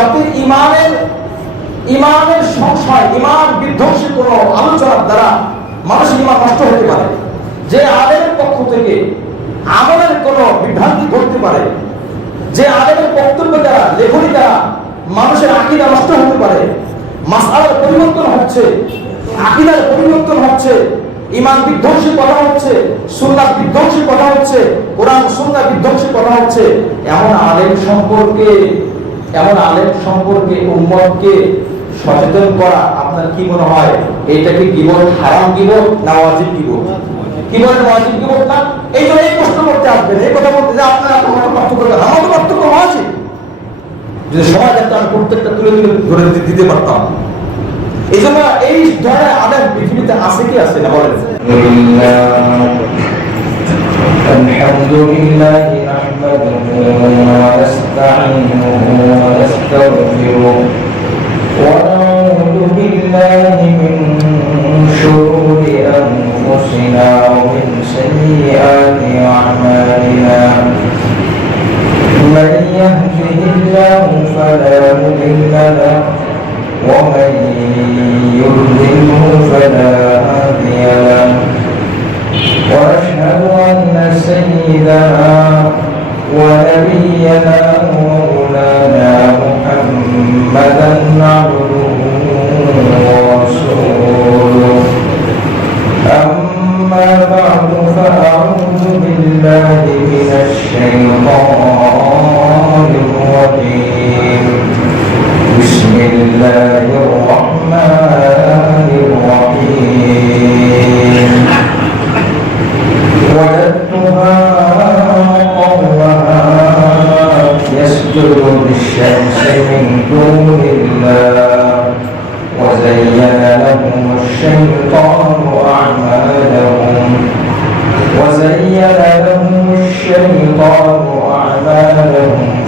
যাতে ইমানের সংশয়, ইমান বিধ্বংসী কোনো আলোচনার দ্বারা মানুষের ইমান নষ্ট হতে পারে, যে আলেমের পক্ষ থেকে আমলের কোনো বিভ্রান্তি ঘটতে পারে, যে আলেমের বক্তব্য দ্বারা, লেখনী দ্বারা মানুষের আকীদা নষ্ট হতে পারে, মাসআলার পরিবর্তন হচ্ছে, আকীদার পরিবর্তন হচ্ছে, ইমান বিধ্বংসী কথা হচ্ছে, সুন্নাত বিধ্বংসী কথা হচ্ছে, কোরআন সুন্নাহ বিধ্বংসী কথা হচ্ছে, এমন আলেম সম্পর্কে উম্মতকে সচেতন করা আপনার কি মনে হয়? এইটা কি গীবত, হারাম গীবত না ওয়াজিব গীবত? কি বলেন, ওয়াজিব গীবত না? এই জন্য এই প্রশ্ন করতে আসবেন, এই কথা বলতে যে আপনারা পার্থক্য করেন, আমার তো পার্থক্য আছে। যদি সমাজ একটা প্রত্যেকটা তুলে ধরে দিতে পারতাম। এই জন্য এই ধরনের আলেম পৃথিবীতে আছে কি আছে না বলেন? الحمد لله نحمده ونستعينه ونستغفره ونعوذ بالله من شرور أنفسنا ومن سيئات أعمالنا من يهده الله فلا مضل له ومن يضلله فلا هادي له وأشهد أن سيدنا ونبينا ومولانا محمدا عبده ورسوله أما بعد فأعوذ بالله من الشيطان الرجيم بسم الله الرحمن الرحيم وجدتها قومها يسجد للشمس من دون الله وزين لهم الشيطان أعمالهم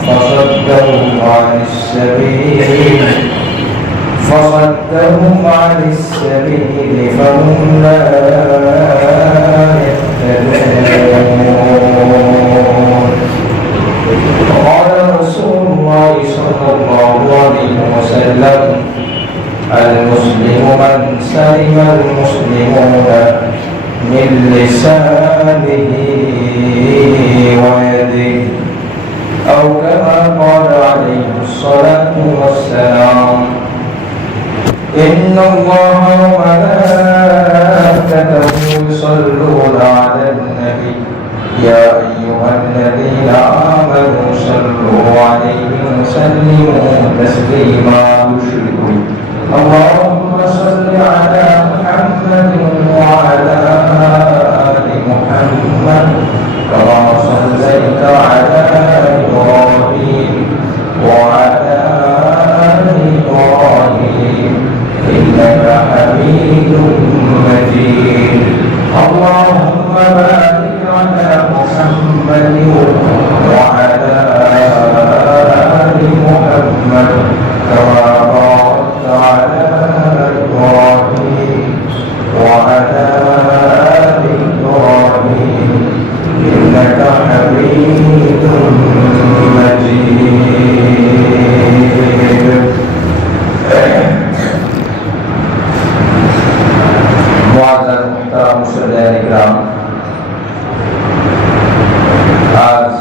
فصدهم عن السبيل فهم لا قال رسول الله صلى الله عليه وسلم المسلم من سلم المسلمون من لسانه ويده أو كما قال عليه الصلاة والسلام إن الله وملائكته يصلون على النبي يا أيها الذين آمنوا صلوا عليه وسلموا تسليما اللهم صل على محمد وعلى آل محمد كما صليت على إبراهيم وعلى آل إبراهيم إنك حميد مجيد اللهم بارك على محمد وعلى آل محمد كما باركت على إبراهيم وعلى آل إبراهيم إنك حميد مجيد معزز محترم مشاهدين الكرام আজ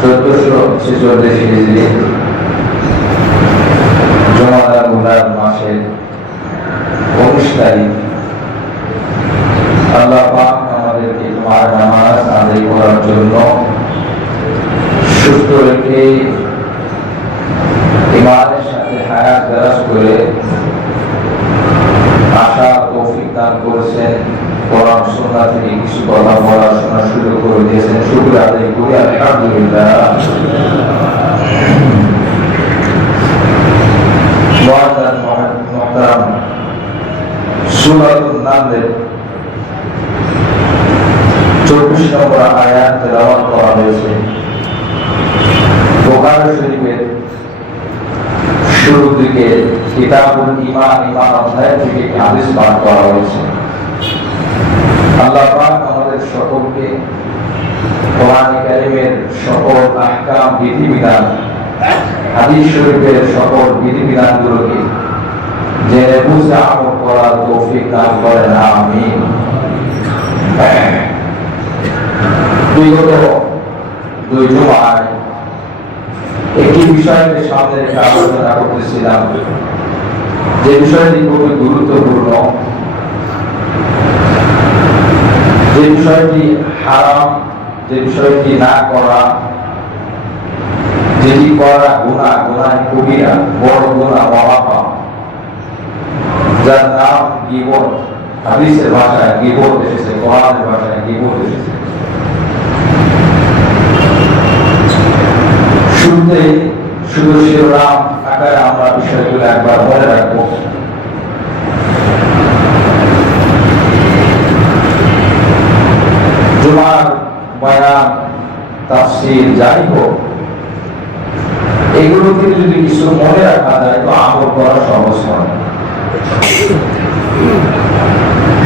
1446 হিজরি জমাদার উলার মাসের 19 তারিখ আল্লাহ পাক আমাদেরকে জুমার নামাজ আদায় করার জন্য সুস্থ রেখে ইমানের সাথে হায়াত দারাজ করে আশা তৌফিক দান করেছেন। কোরআন সুন্নাহ থেকে কিছু কথা বলার শোনার সুযোগ করে দিয়েছেন, শুকরিয়া আদায় করি আলহামদুলিল্লাহ। মুআজ্জাজ মুহতারাম, সূরাতুন নামলের 24 নম্বর আয়াত তেলাওয়াত করা হয়েছে। বুখারী শরীফের শুরুর দিকে কিতাবুল ঈমান অধ্যায় থেকে হাদিস পাঠ করা হয়েছে। আল্লাহ পাক আমাদের সকলকে কোরআন কারীমের সকল আহকাম বিধিবিধান হাদিস শরীফের সকল বিধিবিধানগুলোকে জেনে বুঝে আমল করার তৌফিক দান করেন, আমিন। বিগত 2 জুমায় একটি বিষয়কে সামনে রেখে আলোচনা করতেছিলাম, যে বিষয়টি খুবই গুরুত্বপূর্ণ, যে বিষয়টি হারাম, যে বিষয়টি না করা, যেটি করা গুনাহ, গুনাহ কবিরা, বড় গুনাহ, মহাপাপ, যার নাম গীবত। হাদিসের ভাষায় গীবত এসেছে, কোরআনের ভাষায় গীবত এসেছে। শুরুতে শুধু শিরোনাম আকারে আমরা বিষয়গুলো একবার মনে রাখবো। জুমার বয়ান, তাফসীর যাই হোক, এগুলোকে যদি কিছু মনে রাখা যায় তো আমল করা সহজ হয়।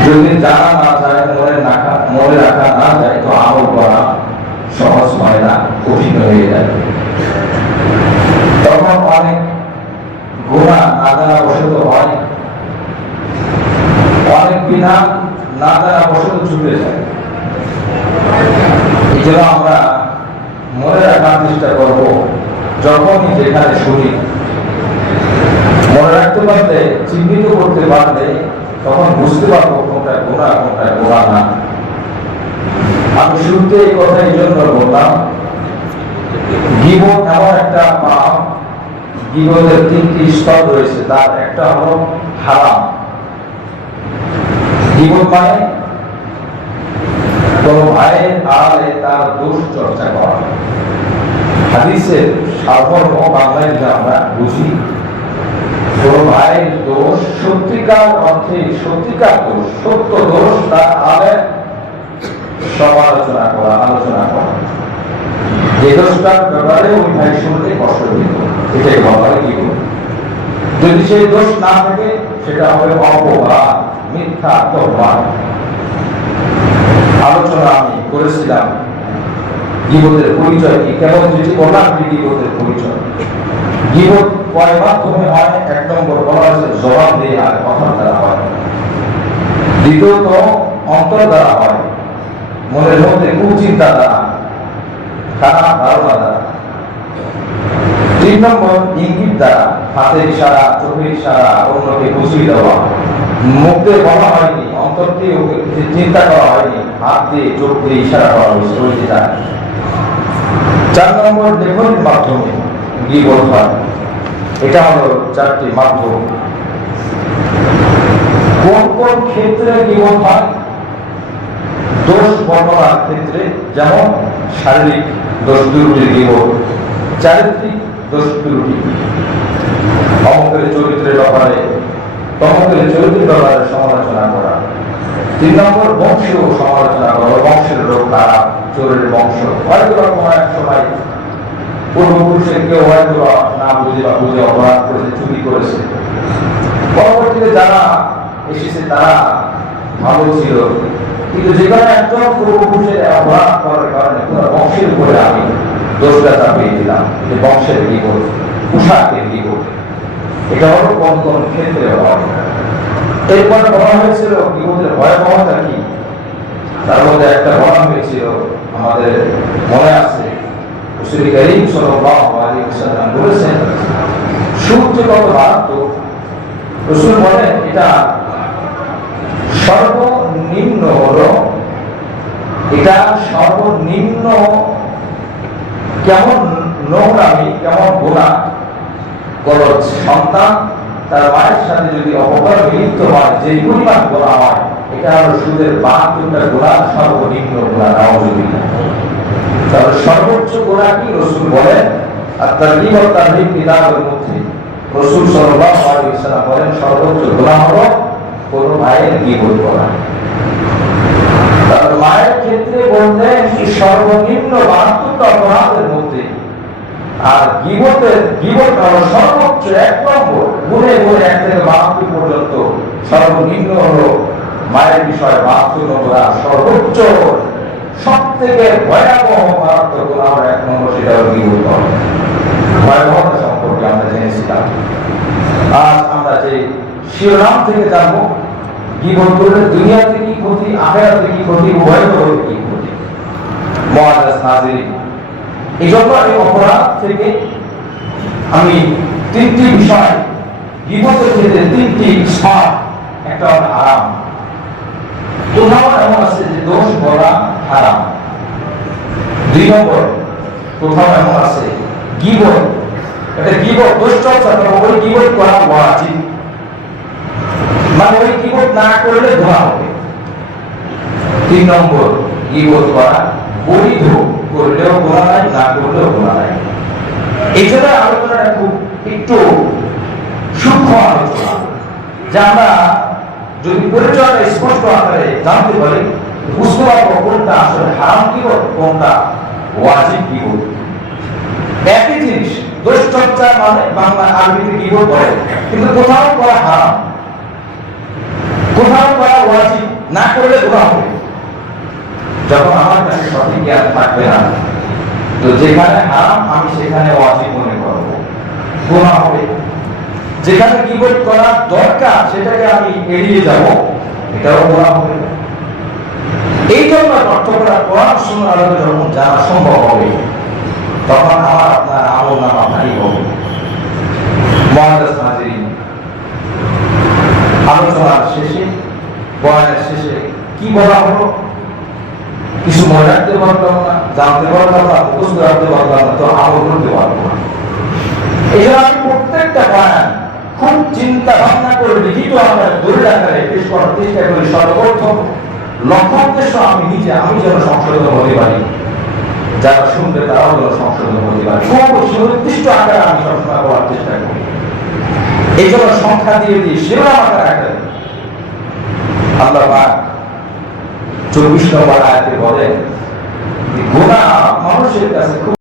যদি জানা না যায়, মনে রাখা না যায় তো আমল করা সহজ হয় না, কঠিন হয়ে যায়। তখন অনেক গুনাহ না জানা বশত হয়, অনেক বিধান না জানা বশত ছুটে যায়। এই জন্য আমরা মনে রাখার চেষ্টা করব, যখনই যেখানে শুনি মনে রাখতে পারলে, চিহ্নিত করতে পারলে, তখন বুঝতে পারবো কোনটা গুনাহ, কোনটা গুনাহ না। আমি শুরুতে এই কথা এই জন্য বললাম, গীবত এমন একটা পাপ, গীবতের 3টি স্তর রয়েছে। তার একটা হলো হারাম। গীবত মানে কোন ভাইয়ের আড়ালে তার দোষ চর্চা করা। হাদিসের সাধারণ বাংলায় যদি আমরা বুঝি, কোন ভাইয়ের দোষ, সত্যিকার অর্থে সত্যিকার দোষ, সত্য দোষ, তার আড়ালে সমালোচনা করা, আলোচনা করা। যে দোষটার ব্যাপারে ওই ভাই শুনলে কষ্ট দিত, এটাই বলা হয় গীবত। যদি সেই দোষ না থাকে সেটা হবে অপবাদ, মিথ্যা অপবাদ। আলোচনা আমি করেছিলাম গীবতের পরিচয় কি, কেবল যেটি বললাম গীবতের পরিচয়। গীবত কয় মাধ্যমে হয়? 1 নম্বর বলা হয়েছে জবাব দিয়ে, আর কথার দ্বারা হয়। দ্বিতীয়ত অন্তর দ্বারা হয়, মনের মধ্যে কুচিন্তা দ্বারা, খারাপ ধারণা দ্বারা। 3 নম্বর ইঙ্গিত দ্বারা, হাতের ইশারা, চোখের ইশারা, অন্যকে বুঝিয়ে দেওয়া। মুখে বলা হয়নি, অন্তর দিয়ে চিন্তা করা হয়নি, হাত দিয়ে চোখ দিয়ে ইশারা করা হয়েছে, ওই যেটা। 4 নম্বর লেখনের মাধ্যমে গীবত হয়। এটা হলো 4টি মাধ্যম। কোন কোন ক্ষেত্রে গীবত হয়? দোষ বর্ণনার ক্ষেত্রে, যেমন শারীরিক দোষ ত্রুটির গীবত, চারিত্রিক দোষ ত্রুটি, অমুকের চরিত্রের ব্যাপারে, তমুকের চরিত্রের ব্যাপারে সমালোচনা করা। 3 নম্বর বংশীয় সমালোচনা করা, বংশের লোক খারাপ, চোরের বংশ, হয়তো কোনো এক সময় পূর্বপুরুষের কেউ হয়তো না বুঝে বা বুঝে অপরাধ করেছে, চুরি করেছে, পরবর্তীতে যারা এসেছে তারা ভালো ছিল, কিন্তু যেখানে একজন পূর্বপুরুষের অপরাধ করার কারণে পুরো বংশের উপরে আমি দোষটা চাপিয়ে দিলাম, যে বংশের গীবত, পোশাকের গীবত। এটা হলো কোন কোন ক্ষেত্রে হয়। এরপরে বলা হয়েছিল গীবতের ভয়াবহতা কি, তার মধ্যে একটা বলা হয়েছিল, আমাদের মনে আছে, রাসূল কারীম সাল্লাল্লাহু আলাইহি ওয়াসাল্লাম বলেছেন, সুদ যে কত মারাত্মক। রাসূল বলেন এটা সর্বনিম্ন হলো, এটা সর্বনিম্ন কেমন নোংরামি, কেমন গুনাহ। কোন সন্তান তার মায়ের সাথে যদি অপকার লিপ্ত হয়, যে পরিমাণ গুনাহ হয়, এটা হলো সুদের 72টা গুনাহ সর্বনিম্ন গুনাহ। নাউযুবিল্লাহ। তাহলে সর্বোচ্চ গুনাহ কি? রাসূল বলেন আত-তারগীব ওয়া তারহীব কিতাবের মধ্যে রাসূল সাল্লাল্লাহু আলাইহি ওয়াসাল্লাম বলেন সর্বোচ্চ গুনাহ হলো কোন ভাইয়ের গীবত করা। তাহলে মায়ের ক্ষেত্রে বললেন কি সর্বনিম্ন 72টা অপরাধের মধ্যে, আর গীবত হলো সর্বোচ্চ 1 নম্বর, গুণে গুণে 1 থেকে 72 পর্যন্ত সর্বনিম্ন হলো মায়ের বিষয় 72 নম্বর, আর সর্বোচ্চ সব থেকে ভয়াবহ মারাত্মক গুনাহ 1 নম্বর, সেটা হলো গীবত। ভয়াবহতা সম্পর্কে সম্পর্কে আমরা জেনেছিলাম। আজ আমরা যে শিরোনাম থেকে জানবো, গীবত করলে দুনিয়াতে কি ক্ষতি, আখিরাতে কি ক্ষতি, উভয় জগতে কি ক্ষতি। মুআজ্জাজ নাযিরিন, এই জন্য এই অপরাধ থেকে আমি তিনটি বিষয়, গীবতের ক্ষেত্রে তিনটি স্তর। একটা হলো হারাম। কোথাও এমন আছে যে দোষ বলা হারাম। 2 নম্বর, কোথাও এমন আছে গীবত, এটা গীবত দোষ চর্চা, ওই গীবত করা ওয়াজিব, মানে ওই গীবত না করলে ধোয়া হবে। 3 নম্বর, গীবত করা বৈধ, করলেও গুনাহ নাই, না করলেও গুনাহ নাই। এই জন্য আলোচনাটা খুব একটু সূক্ষ্ম আলোচনা, যা আমরা যদি পরিচয়টা স্পষ্ট আকারে জানতে পারি, বুঝতে পারবো কোনটা আসলে হারাম গীবত, কোনটা ওয়াজিব গীবত। একই জিনিস, দোষ চর্চা মানে বাংলা আরবিতে গীবত বলে, কিন্তু কোথাও করা হারাম, কোথাও করা ওয়াজিব, না করলে গুনাহ হবে। যখন আমার কাছে সঠিক জ্ঞান থাকবে না, তো যেখানে হারাম আমি সেখানে ওয়াজিব মনে করব, গুনাহ হবে। যেখানে গীবত করা দরকার সেটাকে আমি এড়িয়ে যাব, এটাও গুনাহ হবে। এই জন্য পাঠ্যক্রমটা কোরআন সুন্নাহ আলোকে যখন জানা সম্ভব হবে, তখন আমার আপনার আমলনামা ভারী হবে। মুআজ্জাজ নাযিরিন, আলোচনার শেষে, বয়ানের শেষে কি বলা হলো কিছু মনে রাখতে পারলাম না, জানতে পারলাম না, মুখস্থ রাখতে পারলাম না, তো আমল করতে পারবো না। এই জন্য আমি প্রত্যেকটা বয়ান খুব চিন্তা ভাবনা করে লিখিত আকারে দলিল আকারে পেশ করার চেষ্টা করি। সর্বপ্রথম লক্ষ্য উদ্দেশ্য আমি নিজে, আমি যেন সংশোধন হতে পারি, যারা শুনবে তারাও যেন সংশোধন হতে পারে, খুব সুনির্দিষ্ট আকারে আমি সবসময় করার চেষ্টা করি। এই জন্য সংখ্যা দিয়ে দিই, শিরোনাম আকারে আল্লাহ পাক 24 নম্বর আয়াতে বলেন, গুনাহ মানুষের কাছে খুব